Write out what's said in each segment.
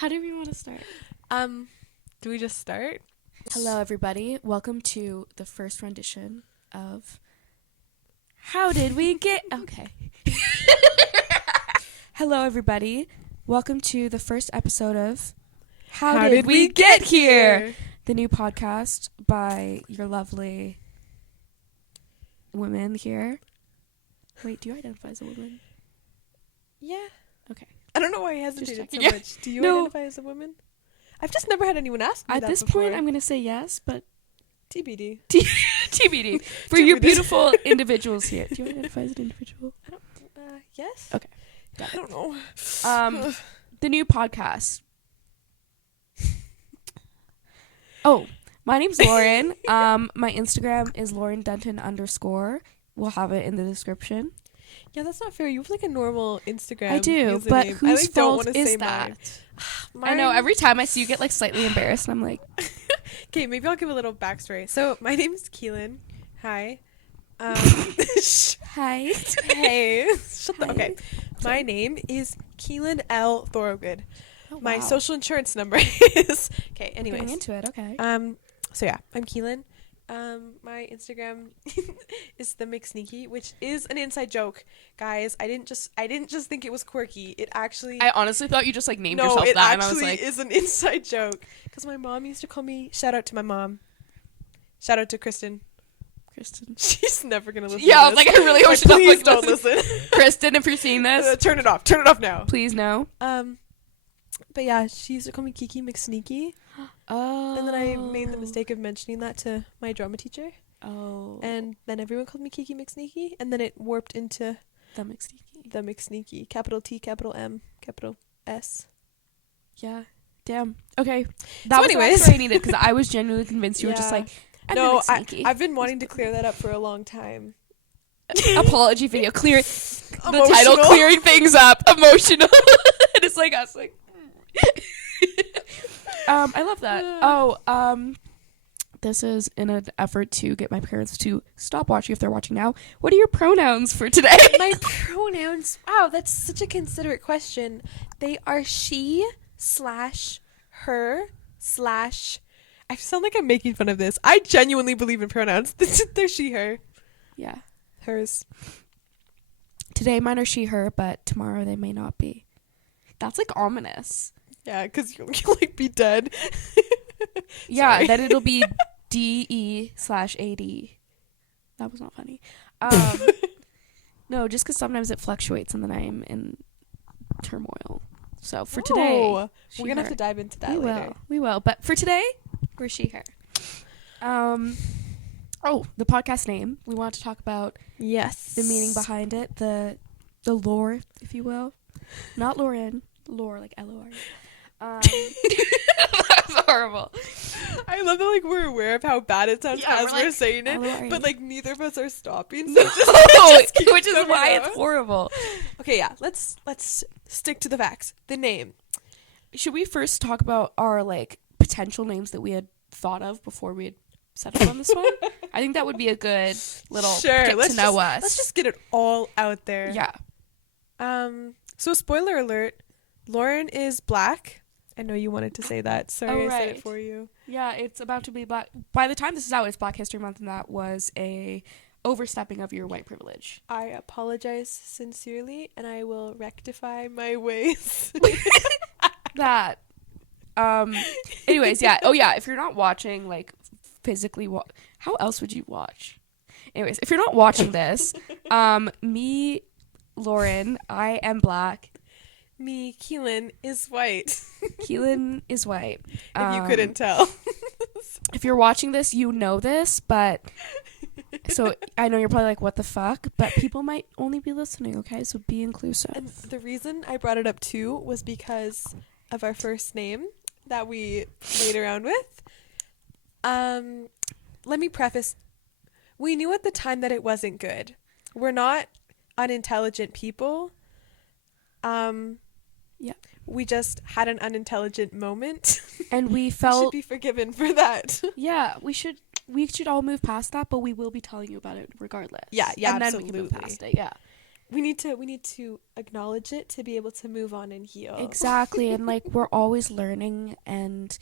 How do we want to start? Do we just start? Hello, everybody. Welcome to the first rendition of How Did We Get... Okay. Hello, everybody. Welcome to the first episode of How Did We Get Here? The new podcast by your lovely women here. Wait, do you identify as a woman? Yeah. Okay. I don't know why I hesitated so Yeah. much. Do you No. identify as a woman? I've just never had anyone ask me At that this before. point, I'm going to say yes, but TBD. TBD. For you beautiful individuals here. Do you identify as an individual? I don't. Yes? Okay. I don't know. The new podcast. Oh, my name's Lauren. My Instagram is Lauren Denton _ We'll have it in the description. Yeah, that's not fair. You have like a normal Instagram. I do, username. but I whose like, don't fault wanna is say that? Mine. I know, every time I see you get like slightly embarrassed and I'm like, Okay, maybe I'll give a little backstory. So, my name's Keelyn. Hi. hi. Hey. Shut the... Hi. Okay. My name is Keelyn L. Thorogood. Oh, My wow. social insurance number is... Okay, Getting anyways. into it, okay. So yeah, I'm Keelyn. My Instagram is the McSneaky, which is an inside joke, guys. I didn't just think it was quirky. It actually... I honestly thought you just like named no, yourself it that and I was actually like, is an inside joke. Because my mom used to call me... Shout out to my mom. Shout out to Kristen. Kristen. She's never gonna listen. Yeah, to I was like, I really hope she's not please like, don't listen. Kristen, if you're seeing this, Turn it off. Turn it off now. please no. But yeah, she used to call me Kiki McSneaky, Oh. and then I made the mistake of mentioning that to my drama teacher, Oh. and then everyone called me Kiki McSneaky, and then it warped into the McSneaky. the McSneaky, capital T, capital M, capital S. Yeah. Damn. Okay. That was anyways. the answer I needed because I was genuinely convinced you were just Yeah. like, I'm No, the McSneaky. I've been wanting to clear that up for a long time. Apology video. Clear the Emotional. title, clearing things up. Emotional. And it's like us like I love that. This is in an effort to get my parents to stop watching if they're watching now. What are your pronouns for today? My pronouns. Wow, that's such a considerate question. They are she / her / I sound like I'm making fun of this. I genuinely believe in pronouns. They're she, her. Yeah. Hers. Today mine are she, her, but tomorrow they may not be. That's like ominous. Yeah, because you'll like be dead. Yeah, Sorry. then it'll be DE/AD. That was not funny. No, just because sometimes it fluctuates and then I'm in turmoil. So for today, we're she, gonna have her. to dive into that later. We will. But for today, we're she, her. Oh, the podcast name. We want to talk about Yes. the meaning behind it, the lore, if you will. Not Lauren. Lore, like LOR. That's horrible. I love that like we're aware of how bad it sounds Yeah, as we're we're like, saying it, LOR. but like neither of us are stopping. No, So it just keeps which is coming why out. it's horrible. Okay, yeah. Let's stick to the facts. The name. Should we first talk about our like potential names that we had thought of before we had settled on this one? I think that would be a good little get to know us. Let's just get it all out there. Yeah. So spoiler alert, Lauren is black. I know you wanted to say that. Sorry, I said it right. for you. Yeah, it's about to be black. By the time this is out, it's Black History Month, and that was a overstepping of your white privilege. I apologize sincerely, and I will rectify my ways. That. Anyways, yeah. Oh, yeah. If you're not watching, like, physically, how else would you watch? Anyways, if you're not watching this, me, Lauren, I am black. Me, Keelyn, is white. Keelyn is white. If you couldn't tell. If you're watching this, you know this, but so I know you're probably like, what the fuck? But people might only be listening, okay? So be inclusive. And the reason I brought it up too was because of our first name that we played around with. Let me preface. We knew at the time that it wasn't good. We're not unintelligent people. Yeah. We just had an unintelligent moment. And we We felt should be forgiven for that. yeah, we should all move past that, but we will be telling you about it regardless. Yeah, and absolutely. then we can move past it. Yeah. we need to acknowledge it to be able to move on and heal. Exactly. And like we're always learning, and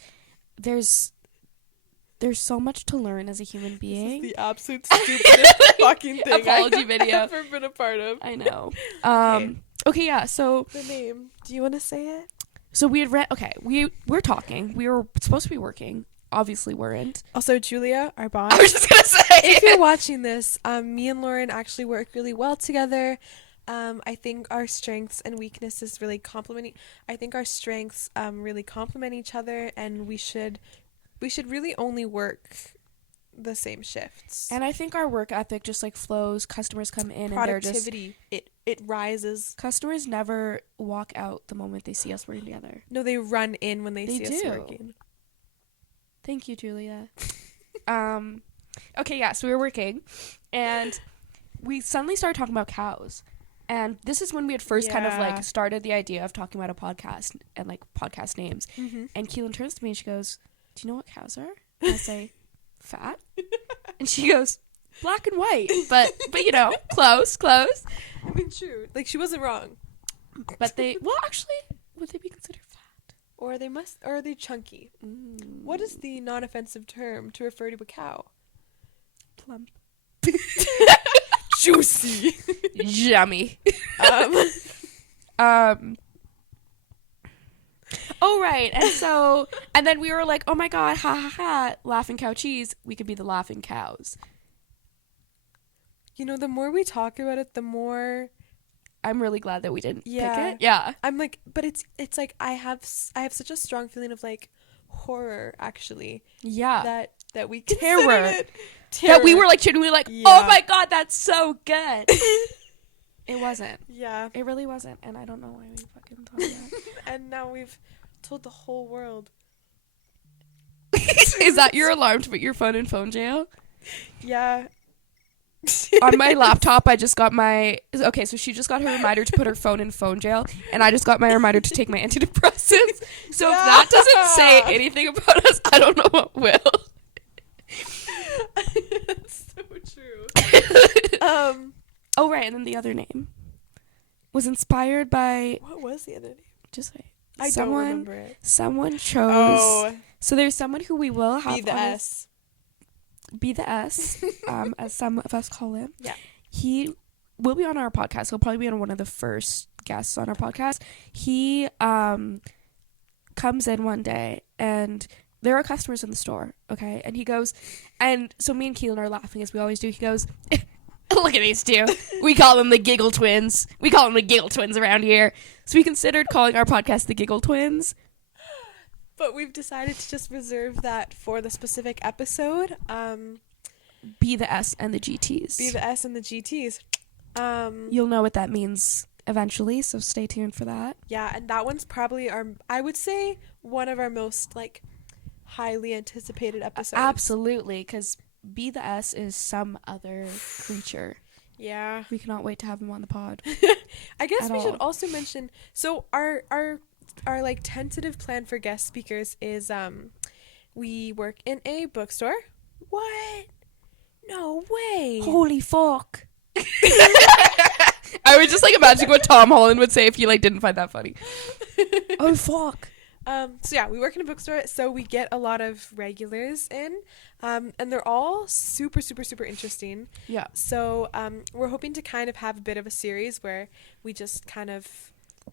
there's so much to learn as a human being. This is the absolute stupidest fucking thing apology I've video ever been a part of. I know. Okay, yeah, so the name. Do you want to say it? So we had we're talking. We were supposed to be working. Obviously weren't. Also, Julia, our boss. I was just gonna say, if you're watching this, me and Lauren actually work really well together. I think our strengths and weaknesses really complement. I think our strengths really complement each other, and we should really only work the same shifts. And I think our work ethic just like flows. Customers come in and they're just it rises. Customers never walk out the moment they see us working together. No, they run in when they see us working. Thank you, Julia. Okay, yeah, so we were working, and we suddenly started talking about cows. And this is when we had first kind of like started the idea of talking about a podcast and like podcast names. Mm-hmm. And Keelyn turns to me and she goes, "Do you know what cows are?" And I say, "Fat." And she goes, "Black and white." But you know, close. I mean, true. Like, she wasn't wrong. But actually, would they be considered fat? Or are they chunky? Mm. What is the non-offensive term to refer to a cow? Plump. Juicy. Yummy. Oh, right. And then we were like, oh my God, ha ha ha, laughing cow cheese. We could be the laughing cows. You know, the more we talk about it, the more I'm really glad that we didn't pick it. Yeah. I'm like, but it's like I have such a strong feeling of like horror, actually. Yeah. That we terror. It. That we were like genuinely like, oh my God, that's so good. It wasn't. Yeah. It really wasn't. And I don't know why we fucking thought that. And now we've told the whole world. Is that your alarm to put your phone in phone jail? Yeah. On my laptop, I just got so she just got her reminder to put her phone in phone jail, and I just got my reminder to take my antidepressants. So if that doesn't say anything about us, I don't know what will. That's so true. Oh, right, and then the other name was inspired by... What was the other name? Just wait. I don't remember it. Someone chose... So there's someone who we will have... Be the S, as some of us call him. Yeah. He will be on our podcast. He'll probably be on one of the first guests on our podcast. He comes in one day, and there are customers in the store, okay? And he goes, and so me and Keelyn are laughing as we always do. He goes, look at these two. We call them the Giggle Twins. We call them the Giggle Twins around here. So we considered calling our podcast the Giggle Twins. But we've decided to just reserve that for the specific episode. Be the S and the GTs. Be the S and the GTs. You'll know what that means eventually, so stay tuned for that. Yeah, and that one's probably I would say, one of our most, like, highly anticipated episodes. Absolutely, because Be the S is some other creature. Yeah. We cannot wait to have him on the pod. I guess we should also mention, so our like tentative plan for guest speakers is we work in a bookstore. What? No way. Holy fuck. I would just like imagine what Tom Holland would say if you like didn't find that funny. Oh fuck. So yeah, we work in a bookstore, so we get a lot of regulars in, and they're all super, super, super interesting. Yeah. So we're hoping to kind of have a bit of a series where we just kind of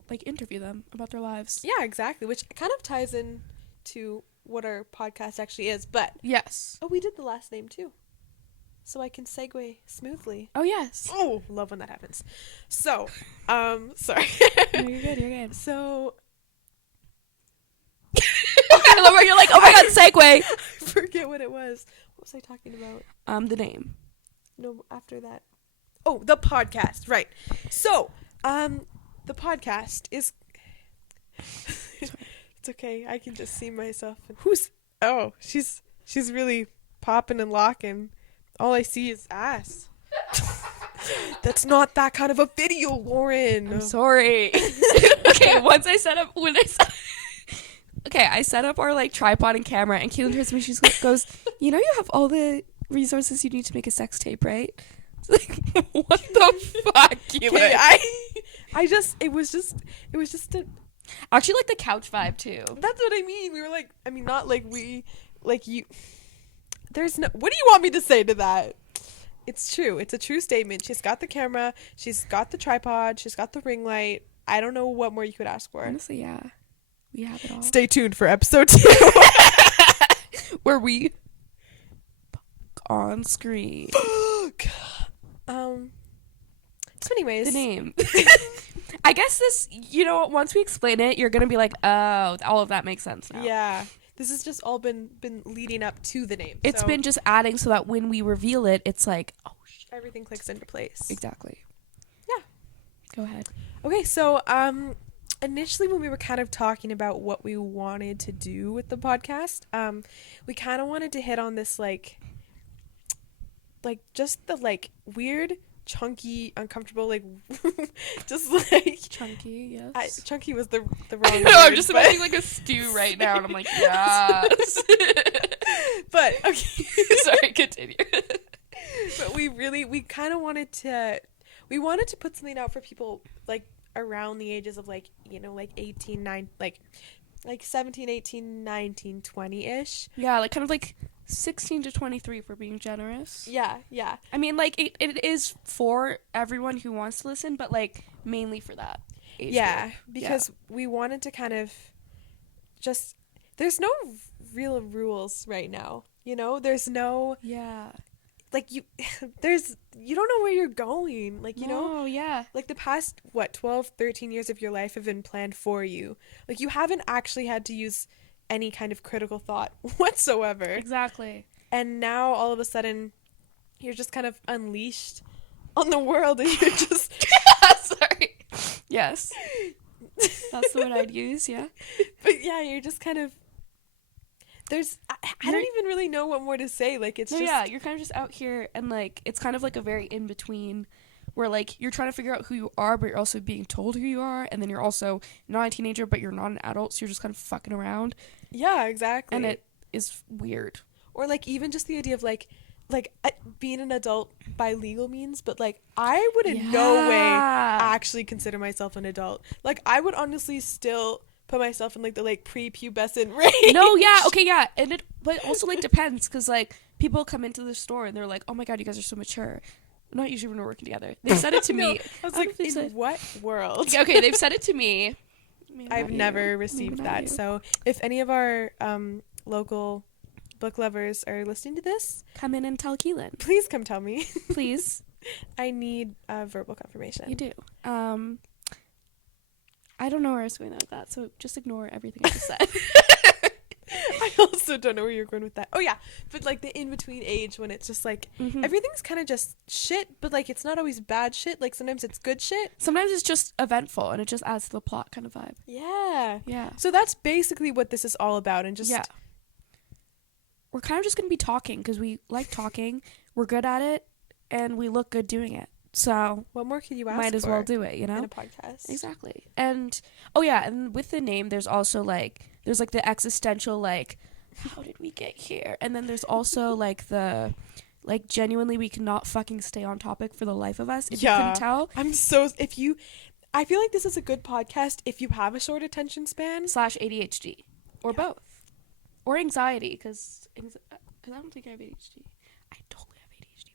like interview them about their lives. Yeah, exactly, which kind of ties in to what our podcast actually is. But yes. Oh, we did the last name too, so I can segue smoothly. Oh yes. Oh, love when that happens. So, sorry. No, you're good. So. I love where you're like, oh my God, segue. I forget what it was. What was I talking about? The name. No, after that. Oh, the podcast. Right. So, the podcast is... It's okay. I can just see myself. She's really popping and locking. All I see is ass. That's not that kind of a video, Lauren. I'm sorry. Okay, I set up our like tripod and camera, and Keelyn turns to me, she goes, you know you have all the resources you need to make a sex tape, right? Like, what the fuck, Keelyn? Okay, it was just a... Actually, like the couch vibe, too. That's what I mean. We were like, I mean, not like we, like you... There's no... What do you want me to say to that? It's true. It's a true statement. She's got the camera. She's got the tripod. She's got the ring light. I don't know what more you could ask for. Honestly, yeah. We have it all. Stay tuned for episode 2. Where we... on screen. So anyways. The name. I guess this, once we explain it, you're going to be like, oh, all of that makes sense now. Yeah. This has just all been leading up to the name. It's been just adding so that when we reveal it, it's like, oh, shit. Everything clicks into place. Exactly. Yeah. Go ahead. Okay, so initially when we were kind of talking about what we wanted to do with the podcast, we kind of wanted to hit on this like just the like weird, chunky, uncomfortable, like just like chunky. Yes, chunky was the wrong word. I'm just imagining like a stew right now, and I'm like, yes. But okay, sorry, continue. But we kind of wanted to put something out for people like around the ages of like 18, 9, like 17, 18, 19, 20-ish. Yeah, like kind of like 16 to 23 for being generous. Yeah. I mean, like it is for everyone who wants to listen, but like mainly for that age group. Because we wanted to kind of just, there's no real rules right now, there's no like you don't know where you're going, like like the past 12, 13 years of your life have been planned for you, like you haven't actually had to use any kind of critical thought whatsoever. Exactly. And now all of a sudden you're just kind of unleashed on the world, and you're just sorry. Yes. That's the word I'd use, yeah. But yeah, you're just kind of I don't even really know what more to say. Like it's you're kind of just out here, and like it's kind of like a very in between where like you're trying to figure out who you are, but you're also being told who you are, and then you're also not a teenager, but you're not an adult, so you're just kind of fucking around. Yeah, exactly. And it is weird. Or like even just the idea of like being an adult by legal means, but like I would in no way actually consider myself an adult. Like I would honestly still put myself in like the like prepubescent range. No, yeah, okay, yeah, and but also like depends, because like people come into the store and they're like, oh my god, you guys are so mature. Not usually when we're working together. They've said it to me. I was like, in what world? Okay, they've said it to me. I've never received that. So if any of our local book lovers are listening to this, come in and tell Keelyn. Please come tell me. Please. I need verbal confirmation. You do. I don't know where I was going with that, so just ignore everything I just said. I also don't know where you're going with that. Oh yeah, but like the in-between age when it's just like everything's kind of just shit, but like it's not always bad shit. Like sometimes it's good shit. Sometimes it's just eventful and it just adds to the plot kind of vibe. Yeah. So that's basically what this is all about, and just we're kind of just going to be talking because we like talking, we're good at it, and we look good doing it. So what more could you ask? Might as well do it, in a podcast. Exactly. And and with the name, there's also like the existential, like, how did we get here? And then there's also like the like genuinely we cannot fucking stay on topic for the life of us. If you couldn't tell, I feel like this is a good podcast if you have a short attention span / ADHD or both, or anxiety, because I don't think I have ADHD. I totally have ADHD.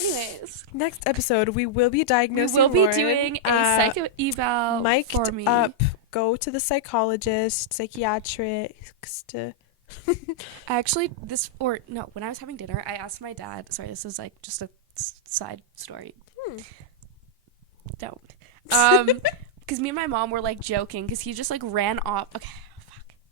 Anyways, next episode we will be diagnosing. We will be Lauren. doing a psycho eval mic'd for me. Up. Go to the psychologist, psychiatrist. I actually when I was having dinner, I asked my dad. Sorry, this is like just a side story. Don't. Because me and my mom were like joking because he just like ran off. Okay.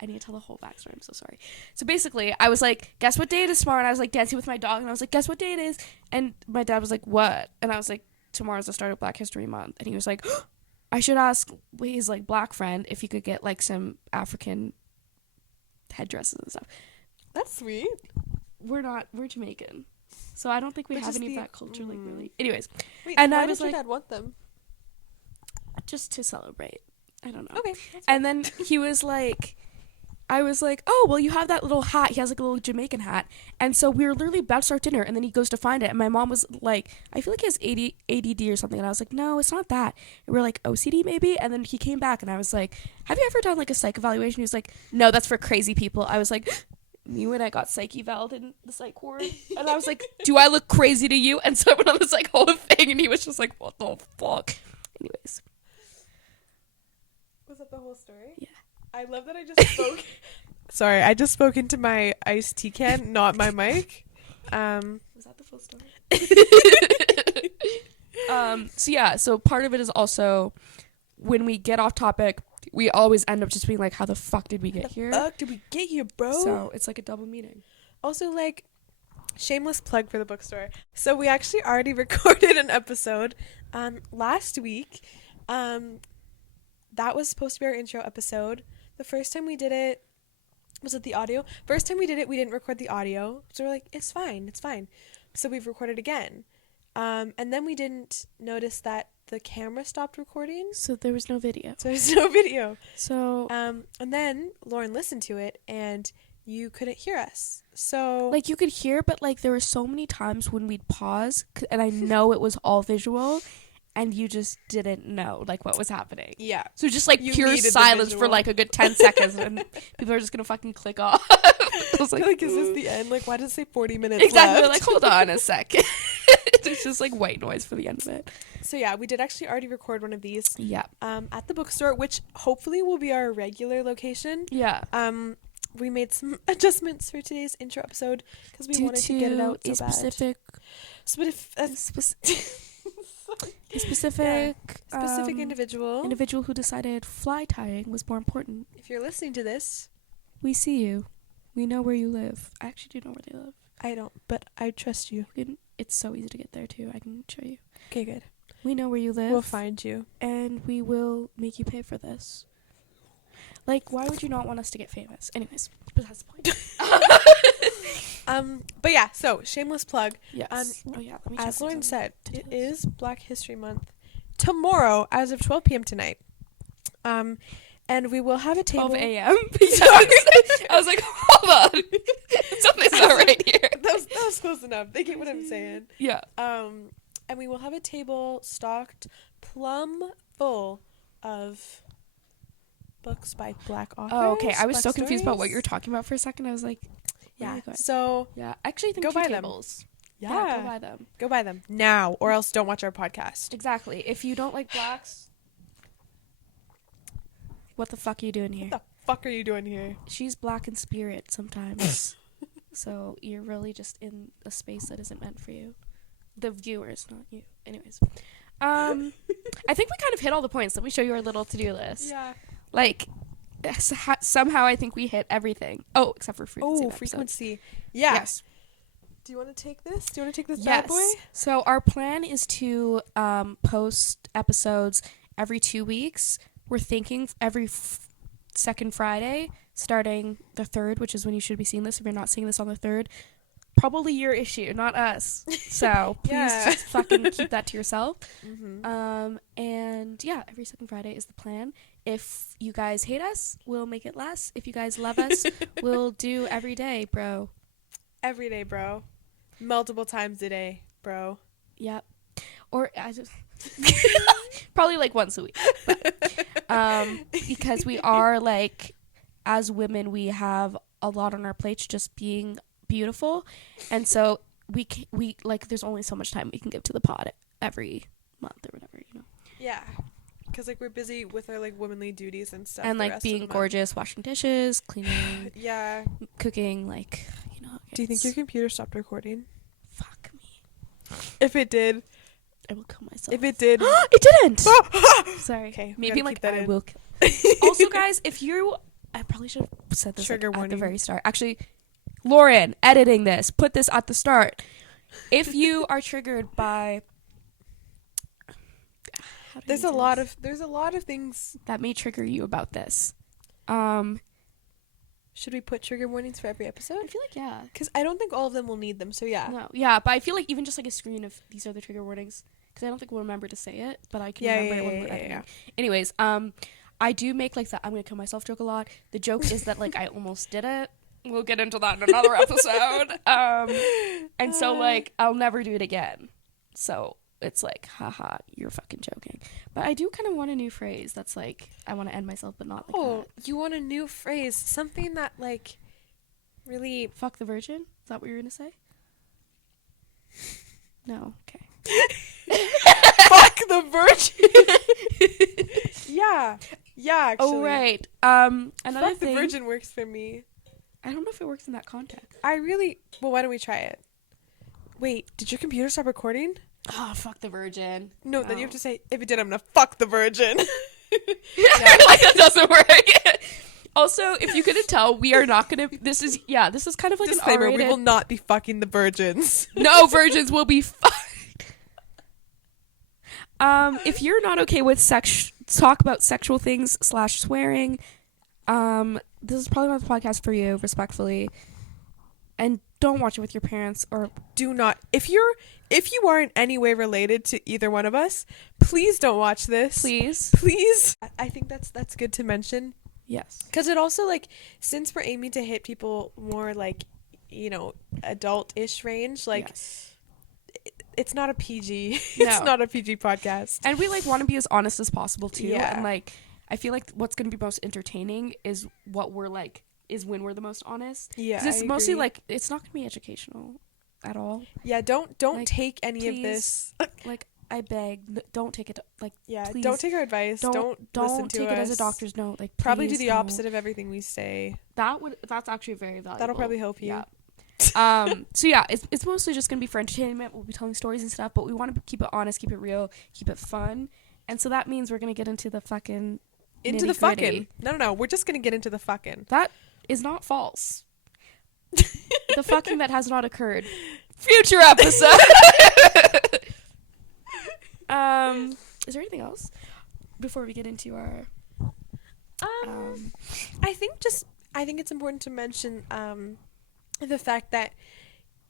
I need to tell the whole backstory. I'm so sorry. So basically, I was like, guess what day it is tomorrow? And I was like dancing with my dog. And I was like, guess what day it is? And my dad was like, what? And I was like, tomorrow's the start of Black History Month. And he was like, I should ask his like black friend if he could get like some African headdresses and stuff. That's sweet. We're Jamaican. So I don't think we have any of that culture, like really. Anyways. Wait, and why did your dad want them? Just to celebrate. I don't know. Okay. And then he was like, I was like, oh, well, you have that little hat. He has like a little Jamaican hat. And so we were literally about to start dinner, and then he goes to find it. And my mom was like, I feel like he has ADD or something. And I was like, no, it's not that. And we were like, OCD maybe? And then he came back, and I was like, have you ever done like a psych evaluation? He was like, no, that's for crazy people. I was like, me when I got psych evaled in the psych ward. And I was like, do I look crazy to you? And so I went on this like whole thing, and he was just like, what the fuck? Anyways. Was that the whole story? Yeah. I love that I just spoke. Sorry, I just spoke into my iced tea can, not my mic. Was that the full story? So part of it is also when we get off topic, we always end up just being like, how the fuck did we get here? How the fuck did we get here, bro? So it's like a double meaning. Also, like, shameless plug for the bookstore. So we actually already recorded an episode last week. That was supposed to be our intro episode. The first time we did it, was it the audio? First time we did it, we didn't record the audio. So we're like, it's fine. So we've recorded again. And then we didn't notice that the camera stopped recording. So there was no video. So, and then Lauren listened to it, and you couldn't hear us. So, like, you could hear, but like there were so many times when we'd pause, and I know it was all visual, and you just didn't know like what was happening. Yeah. So just like pure silence for like a good 10 seconds, and people are just gonna fucking click off. I was like, is this the end? Like, why does it say 40 minutes exactly left? Like, hold on a second. It's just like white noise for the end of it. So yeah, we did actually already record one of these. Yeah. At the bookstore, which hopefully will be our regular location. Yeah. We made some adjustments for today's intro episode because we wanted to get it out so specific individual who decided fly tying was more important. If you're listening to this, we see you. We know where you live. I actually do know where they live. I don't, but I trust you. It's so easy to get there too. I can show you. Okay, good. We know where you live. We'll find you. And we will make you pay for this. Like, why would you not want us to get famous? Anyways, but that's the point. But yeah, so shameless plug. Yes. As Lauren said, it is Black History Month tomorrow as of 12 p.m. tonight. And we will have a table. 12 a.m. I was like, hold on. Something's not right here. That was close enough. They get what I'm saying. Yeah. And we will have a table stocked plumb full of books by Black authors. Oh, okay. I was so confused confused about what you were talking about for a second. I was like, yeah. So, yeah. Actually, I think go buy tables. Them. Yeah. Go buy them. Go buy them now, or else don't watch our podcast. Exactly. If you don't like blacks, what the fuck are you doing here? What the fuck are you doing here? She's black in spirit sometimes. So you're really just in a space that isn't meant for you. The viewers, not you. Anyways. I think we kind of hit all the points. Let me show you our little to-do list. Yeah. Like, somehow I think we hit everything. Oh, except for frequency. Oh, frequency. Yeah. Yes. Do you want to take this? Bad boy? So our plan is to post episodes every 2 weeks. We're thinking every second Friday, starting the 3rd, which is when you should be seeing this. If you're not seeing this on the 3rd, probably your issue, not us. So please just fucking keep that to yourself. Mm-hmm. And yeah, every second Friday is the plan. If you guys hate us, we'll make it less. If you guys love us, we'll do every day, bro. Every day, bro. Multiple times a day, bro. Yep. Or I just probably like once a week. But, because we are like, as women, we have a lot on our plates just being beautiful, and so we like there's only so much time we can give to the pod every month or whatever, you know. Yeah. Because, like, we're busy with our, like, womanly duties and stuff. And, like, being gorgeous, washing dishes, cleaning. Yeah. Cooking, like, you know. Do you think your computer stopped recording? Fuck me. If it did. I will kill myself. If it did. It didn't! Sorry. Okay. Maybe, like, I will kill. Also, guys, if you... I probably should have said this like, at the very start. Actually, Lauren, editing this, put this at the start. If you are triggered by... There's a lot of things that may trigger you about this. Should we put trigger warnings for every episode? I feel like yeah, because I don't think all of them will need them. So yeah. No, yeah, but I feel like even just like a screen of these are the trigger warnings, because I don't think we'll remember to say it, but I can remember it when we're editing. Yeah. Anyways, I do make like the I'm gonna kill myself joke a lot. The joke is that like I almost did it. We'll get into that in another episode. And so like I'll never do it again. So it's like, haha, you're fucking joking. But I do kind of want a new phrase that's like, I want to end myself, but not like that. You want a new phrase, something that like really fuck the virgin? Is that what you're gonna say? No. Okay. Fuck the virgin. Yeah, actually. Oh right. Another fuck thing, the virgin works for me. I don't know if it works in that context. Well, why don't we try it? Wait, did your computer stop recording? Oh, fuck the virgin. No, then you have to say, if it did, I'm gonna fuck the virgin. Like that doesn't work. Also, if you couldn't tell, we are not gonna. This is kind of like disclaimer. An R-rated. We will not be fucking the virgins. No virgins will be fucked. If you're not okay with talk about sexual things / swearing, this is probably not the podcast for you, respectfully. And don't watch it with your parents, or do not. If you are in any way related to either one of us, please don't watch this. Please. I think that's good to mention. Yes. Because it also, like, since we're aiming to hit people more, like, adult-ish range, like, yes. It's not a PG. No. It's not a PG podcast. And we, like, want to be as honest as possible, too. Yeah. And, like, I feel like what's going to be most entertaining is what we're, like, is when we're the most honest. Yeah, because it's mostly, like, it's not going to be educational at all. Yeah, don't like, take any please, of this. Like, I beg, don't take it, like, yeah, please, don't take our advice. Don't listen to take us. it as a doctor's note. Like, probably do the opposite of everything we say. That's actually very valuable. That'll probably help you. Yeah. So yeah, it's mostly just gonna be for entertainment. We'll be telling stories and stuff, but we want to keep it honest, keep it real, keep it fun, and so that means we're gonna get into the fucking fucking. No, we're just gonna get into the fucking. That is not false. The fucking that has not occurred. Future episode. Is there anything else before we get into our I think it's important to mention the fact that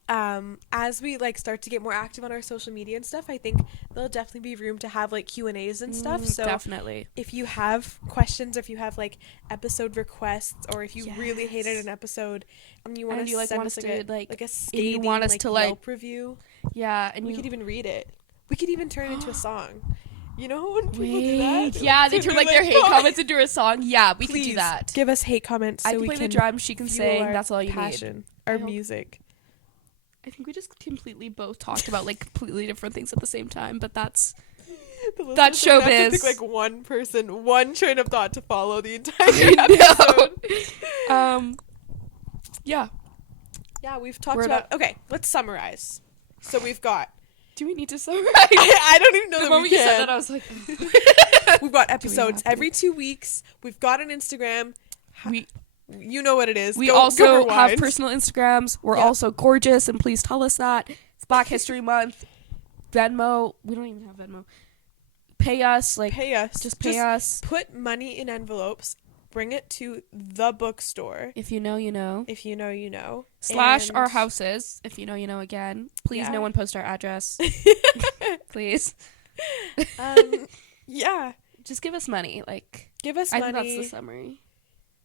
as we like start to get more active on our social media and stuff, I think there'll definitely be room to have like Q&As and stuff. So definitely, if you have questions, if you have like episode requests, or if you really hated an episode and you want to like, send us like a scathing, you want us to Yelp review, and we could even read it. We could even turn it into a song. You know when people do that? Yeah, they turn like their hate comments into a song. Yeah, we could do that. Give us hate comments. So I can play the drums. She can sing. That's all you need. Our music. I think we just completely both talked about like completely different things at the same time, but that's showbiz. Have to pick like one person, one train of thought to follow the entire episode. Yeah, we've talked about. Okay, let's summarize. So we've got. Do we need to summarize? I don't even know the that moment we you can. said that, I was like, we've got episodes every 2 weeks. We've got an Instagram. You know what it is. We also have personal Instagrams. We're also gorgeous, and please tell us that. It's Black History Month. Venmo. We don't even have Venmo. Pay us. Just pay us. Put money in envelopes. Bring it to the bookstore. If you know, you know. If you know, you know. / our houses. If you know, you know again. Please, no one post our address. Please. Just give us money. Like, give us money. I think that's the summary.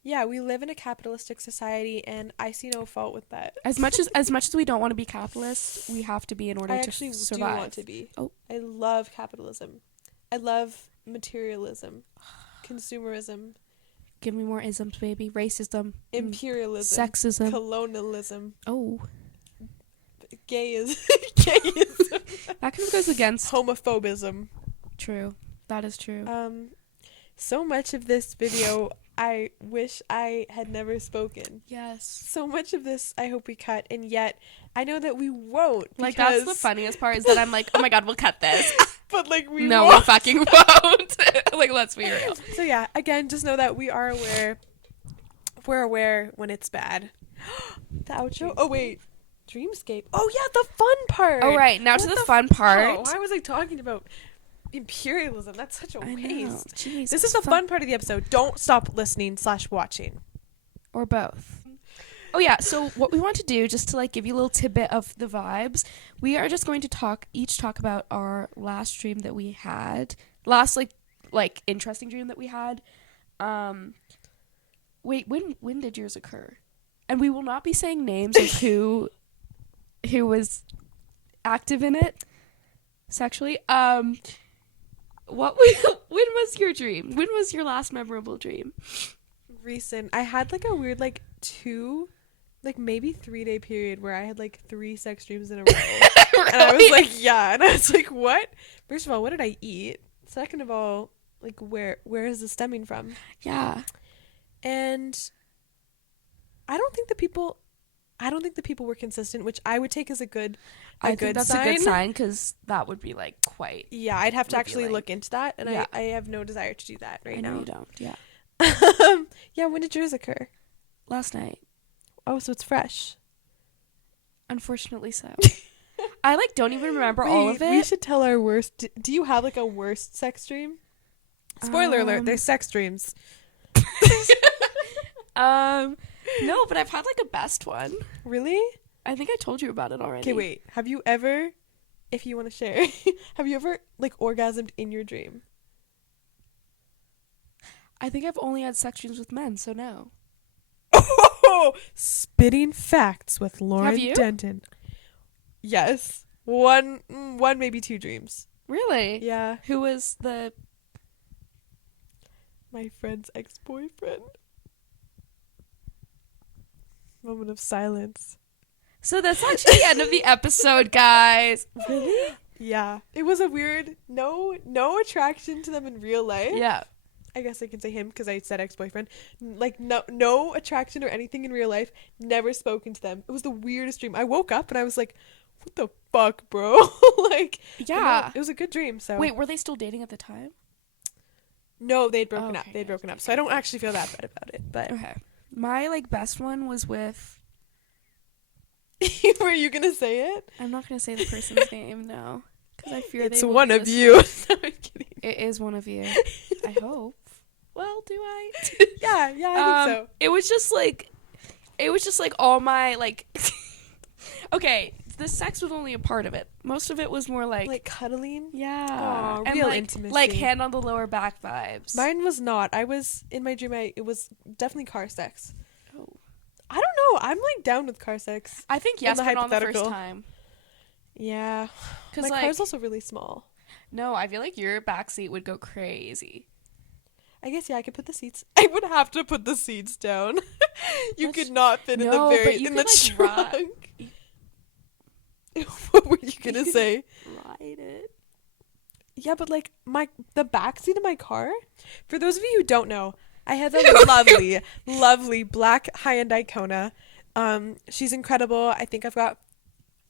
Yeah, we live in a capitalistic society, and I see no fault with that. As much as we don't want to be capitalist, we have to be in order to survive. I actually do want to be. Oh, I love capitalism. I love materialism, consumerism. Give me more isms, baby. Racism, imperialism, sexism, colonialism. Oh, gayism. That kind of goes against homophobism. True, that is true. So much of this video I wish I had never spoken. Yes. So much of this I hope we cut, and yet I know that we won't. Like, that's the funniest part, is that I'm like, oh my god, we'll cut this. But like we no, won't. We fucking won't. Like, let's be real. So yeah, again, just know that we are aware. We're aware when it's bad. The outro. Oh wait, Dreamscape. Oh yeah, the fun part. Oh right, now to the fun part. Why was I talking about imperialism? That's such a waste. Jeez, this is the fun part of the episode. Don't stop listening / watching, or both. Oh yeah, so what we want to do, just to like give you a little tidbit of the vibes, we are just going to talk about our last dream that we had, last like interesting dream that we had. Wait, when did yours occur? And we will not be saying names of who was active in it sexually. When was your dream? When was your last memorable dream? Recent. I had like a weird like 2, like maybe 3-day period where I had like 3 sex dreams in a row. Really? And I was like, yeah. And I was like, what? First of all, what did I eat? Second of all, like where is this stemming from? Yeah. And I don't think the people were consistent, which I would take as a good I think that's sign. A good sign, because that would be like quite. Yeah, I'd have to actually look into that, and yeah. I have no desire to do that right now. I know you don't. Yeah. Yeah. When did yours occur? Last night. Oh, so it's fresh. Unfortunately, so. I like don't even remember all of it. We should tell our worst. Do you have like a worst sex dream? Spoiler alert: there's sex dreams. No, but I've had like a best one. Really? I think I told you about it already. Okay, wait. Have you ever, if you want to share, have you ever like orgasmed in your dream? I think I've only had sex dreams with men, so no. Oh, spitting facts with Lauren Denton. Yes. One, maybe 2 dreams. Really? Yeah. Who was my friend's ex-boyfriend. Moment of silence. So that's actually the end of the episode, guys. Really? Yeah. It was a weird, no attraction to them in real life. Yeah. I guess I can say him because I said ex-boyfriend. Like no attraction or anything in real life. Never spoken to them. It was the weirdest dream. I woke up and I was like, what the fuck, bro? Like, yeah. It was a good dream. So wait, were they still dating at the time? No, they'd broken up. They'd broken up. So I don't actually feel that bad about it. But okay. My like best one was with. Were you gonna say it? I'm not gonna say the person's name, no, because I fear it's one of you. No, I'm kidding. It is one of you. I hope. Well, do I? Yeah, I think so. It was just like all my like. Okay, the sex was only a part of it. Most of it was more like cuddling. Yeah. Aww, and real like, intimacy. Like hand on the lower back vibes. Mine was not. I was in my dream. It was definitely car sex. Oh. I don't know. I'm like down with car sex. I think yes, but on the first time. Yeah. Because my car's also really small. No, I feel like your backseat would go crazy. I guess, yeah, I could put the seats. I would have to put the seats down. You could not fit in the trunk. What were you gonna say? Ride it. Yeah, but like the backseat of my car. For those of you who don't know, I have a lovely, lovely black high-end Icona. She's incredible. I think I've got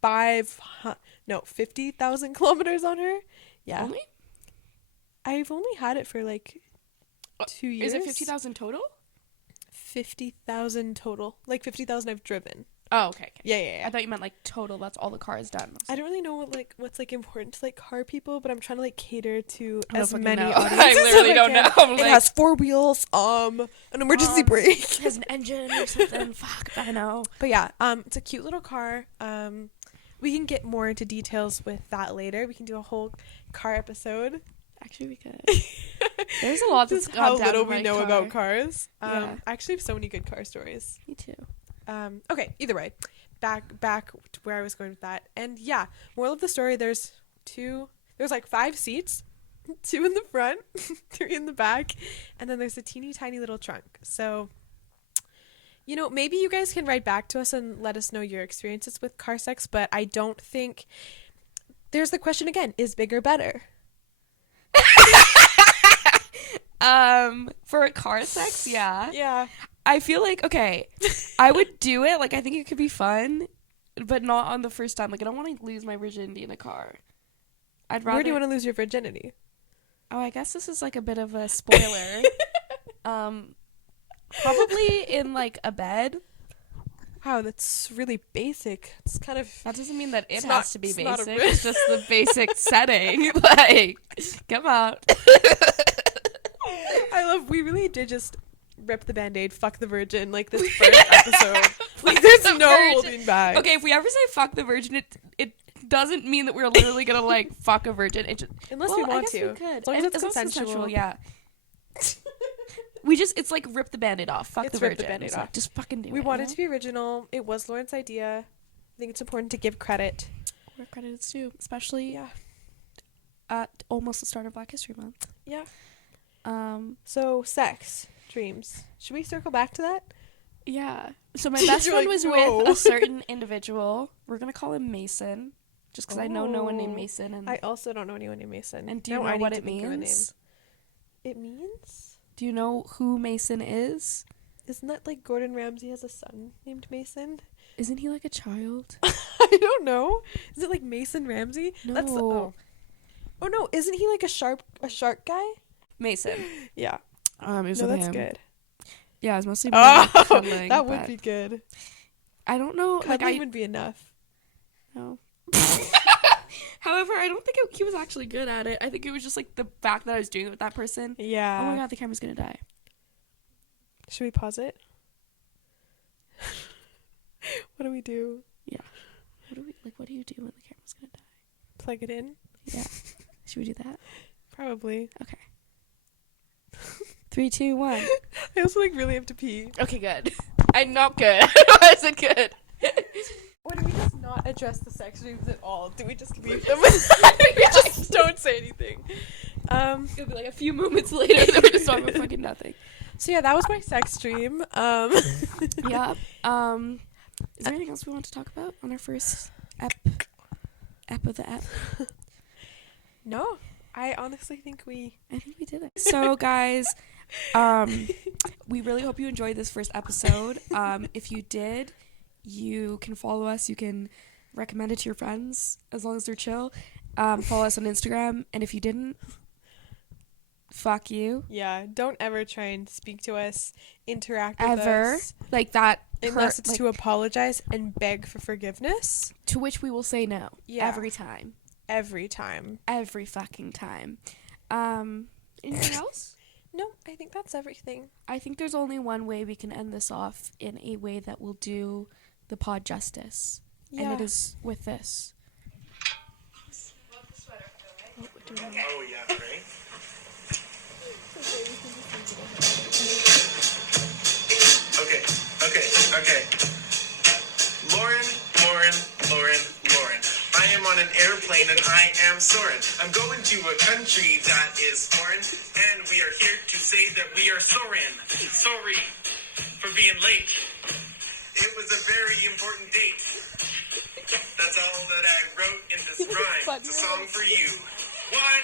50,000 kilometers on her. Yeah. Only? I've only had it for like 2 years. Is it 50,000 total? 50,000 total. Like 50,000 I've driven. Oh, okay. Yeah. I thought you meant like total. That's all the car is done. I don't really know what's like important to like car people, but I'm trying to like cater to as many audiences. I literally don't know. It has 4 wheels, an emergency brake. It has an engine or something. Fuck, I know. But yeah, it's a cute little car. We can get more into details with that later. We can do a whole car episode. Actually, we could. There's a lot that's gone how down little in we my know car. about cars. Yeah. I actually have so many good car stories. Me too. Okay, either way, back to where I was going with that. And yeah, moral of the story, there's like 5 seats, 2 in the front, 3 in the back, and then there's a teeny tiny little trunk. So, you know, maybe you guys can write back to us and let us know your experiences with car sex, but I don't think, there's the question again, is bigger better? For a car sex, yeah. Yeah. I feel like, okay, I would do it. Like, I think it could be fun, but not on the first time. Like, I don't want to lose my virginity in a car. I'd rather. Where do you want to lose your virginity? Oh, I guess this is like a bit of a spoiler. Probably in like a bed. Wow, that's really basic. It's kind of. That doesn't mean that it has to be basic. It's just the basic setting. Like, come on. We really did just rip the bandaid, fuck the virgin, like this first episode. Like, there's no holding back. Okay, if we ever say fuck the virgin, it doesn't mean that we're literally gonna like fuck a virgin. It just, unless we want to. We could. As long as it's consensual. Yeah. It's like rip the band-aid off. Fuck the virgin. Rip the off. Just fucking do it. We wanted to be original. It was Lauren's idea. I think it's important to give credit. Where credit is due, especially at almost the start of Black History Month. Yeah. So sex dreams. Should we circle back to that? Yeah. So my best friend was with a certain individual. We're gonna call him Mason, just because I know no one named Mason. And I also don't know anyone named Mason. And do you know what it means? It means? Do you know who Mason is? Isn't that like Gordon Ramsay has a son named Mason? Isn't he like a child? I don't know. Is it like Mason Ramsey? No. Oh no, isn't he like a shark guy? Mason. Yeah. That's him. Good. Yeah, it's mostly cuddling, that would be good. I don't know. Cuddling would be enough. No. However, I don't think he was actually good at it. I think it was just like the fact that I was doing it with that person. Yeah. Oh my god, the camera's gonna die. Should we pause it? What do we do? Yeah. What do you do when the camera's gonna die? Plug it in? Yeah. Should we do that? Probably. Okay. 3, 2, 1. I also really have to pee. Okay, good. I'm not good. I said good. Or do we just not address the sex dreams at all? Do we just leave them? We just don't say anything. It'll be like a few moments later that we just talk about fucking nothing. So yeah, that was my sex dream. Yeah. Is there anything else we want to talk about on our first ep of the ep? No. I honestly think we did it. So guys, we really hope you enjoyed this first episode. If you did, you can follow us. You can recommend it to your friends as long as they're chill. Follow us on Instagram. And if you didn't, fuck you. Yeah, don't ever try and speak to us, interact with us. Like that. Unless it's to apologize and beg for forgiveness. To which we will say no. Yeah. Every time. Every time. Every fucking time. Anything else? No, I think that's everything. I think there's only one way we can end this off in a way that will do the pod justice. Yeah. And it is with this. Love the sweater, right? Oh, yeah, right? Okay. Lauren. I am on an airplane and I am soaring. I'm going to a country that is foreign, and we are here to say that we are soaring. Sorry for being late. It was a very important date. That's all that I wrote in this rhyme. It's a song for you. What?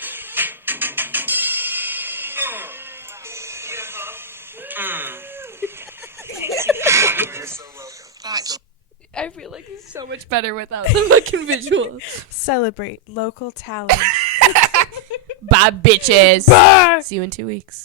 You're so welcome. I feel like it's so much better without the fucking visuals. Celebrate local talent. Bye, bitches. Bye. See you in 2 weeks.